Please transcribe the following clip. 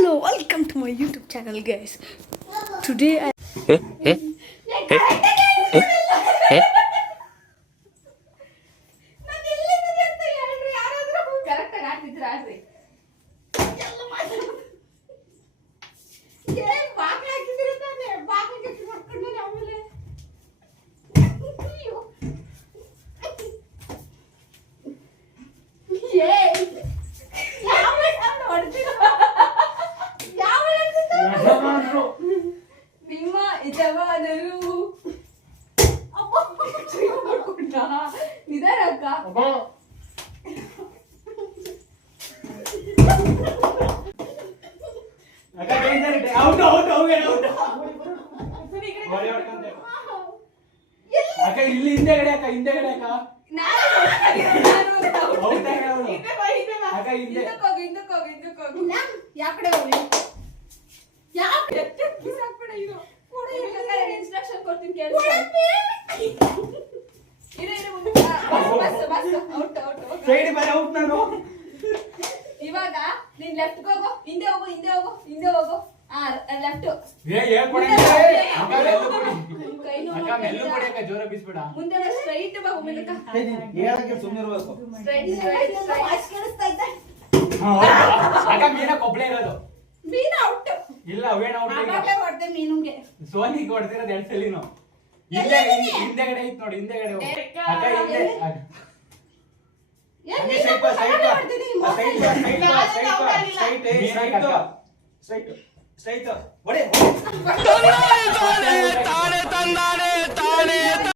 Hello, welcome to my YouTube channel, guys. Today I. ನಿಮ್ಮ ಯಜಮಾನರು ನಿಧಾನ ಅಕ್ಕ. ಅಕ್ಕ ಇಲ್ಲಿ ಹಿಂದೆಗಡೆ ಅಕ್ಕ ಹಿಂದೆಗಡೆ ಅಕ್ಕ ಯಾವ ಕಡೆ ಹೋಗ್ಲಿ ಇನ್ಸ್ಟ್ರಕ್ಷನ್ ಕೊಡ್ತೀನಿ ಇವಾಗ ನೀನ್ ಲೆಫ್ಟ್ ಹೋಗೋ ಹಿಂದೆ ಹೋಗೋ ಹಿಂದೆ ಹೋಗೋ ಹಿಂದೆ ಹೋಗೋ ಲೆಫ್ಟ್ ಮುಂದೆ ಸ್ಟ್ರೈಟ್ ಬಾ ಕೊಬ್ಬಳೆ ಇರೋದು ಮೀನ ಔಟ್ ಇಲ್ಲ ವೇಣ ಹೊಡೆದೆ ಮೀನುಗೆ ಸೋನಿಗೆ ಹೊಡೆದಿರೋದು ಎರಡು ಸಲಿನು ಹಿಂದೆಗಡೆ ಐತ್ ನೋಡಿ ಹಿಂದೆಗಡೆ ಅಕ್ಕ ಹಿಂದೆ ತಾನೆ ತಂದಾನೆ ತಾನೆ